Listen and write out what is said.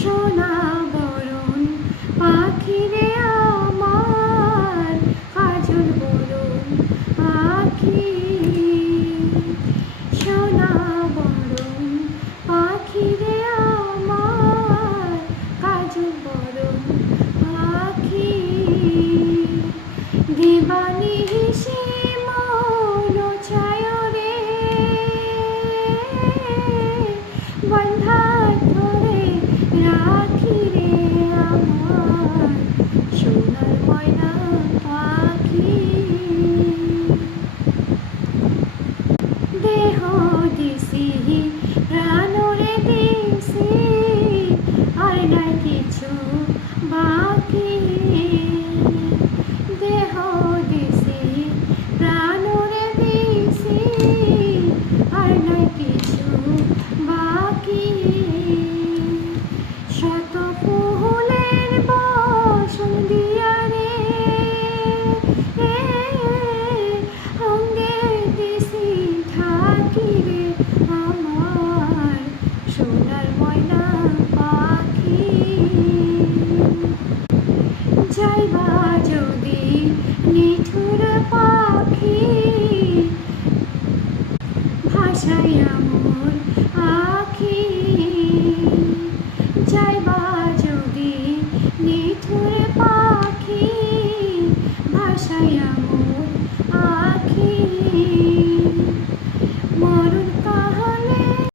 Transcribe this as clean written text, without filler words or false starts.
সোনা বরণ পাখিরে আমার, কাজল বরণ পাখি। সোনা বরণ পাখিরে আমার, কাজল বরণ পাখি। দিবানিশি মন চায় রে, বন্ধা ধরে রাখি রে আমার, সোনার ময়না পাখি। দেহ দিছি প্রাণরে দিছি, আর নাই কিছু বাকি। দেহ দিছি প্রাণরে দিছি, আর নাই কিছু বাকি। শত ফুলের বসন দিয়া রে, অঙ্গে দিছি ঢাকি রে আমার, সোনার ময়না পাখি। যাইবা যদি নিঠুর পাখি, ভাষাইয়া মোর